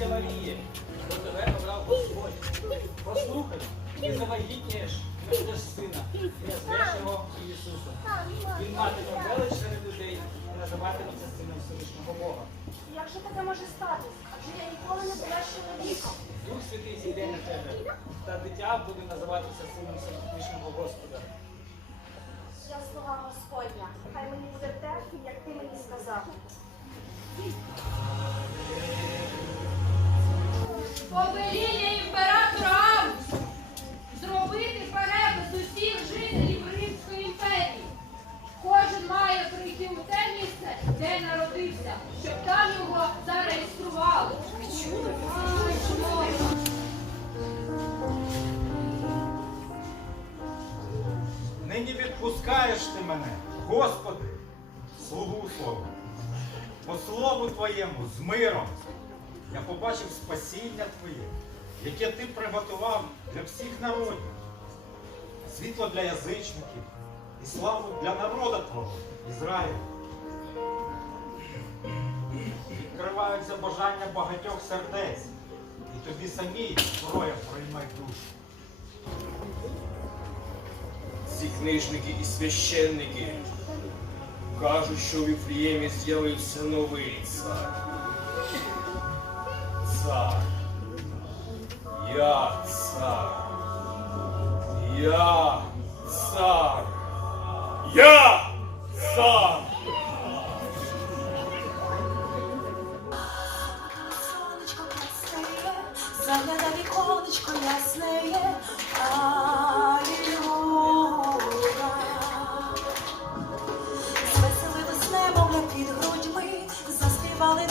радійся, Маріє, бо тебе обрав Господь. Послухай, ти завагітнієш, народиш сина, і назвеш його Ісусом. Він матиме велич серед людей і називатиметься сином Всевишнього Бога. Як же таке може статись? Адже я ніколи не була чоловіком. Дух Святий зійде на тебе, та дитя буде називатися сином Всевишнього Господа. Я слуга Господня. Повеління імператора Августа зробити перепис усіх жителів Римської імперії. Кожен має прийти у те місце, де народився, щоб там його зареєстрували. Нині відпускаєш ти мене, Господи, слугу Слову. По слову Твоєму з миром я побачив спасіння Твоє, яке Ти приготував для всіх народів, світло для язичників і славу для народа Твого, Ізраїля. Відкриваються бажання багатьох сердець, і тобі самій зброя приймай душу. Ці книжники і священники кажуть, що у Віфліємі з'явився новий цар. Цар. Я цар. Я цар. Я цар. Сонечко красиве, загляда віконечко яснеє, Алілуя. Звеселилось небо під грудьми, заспівали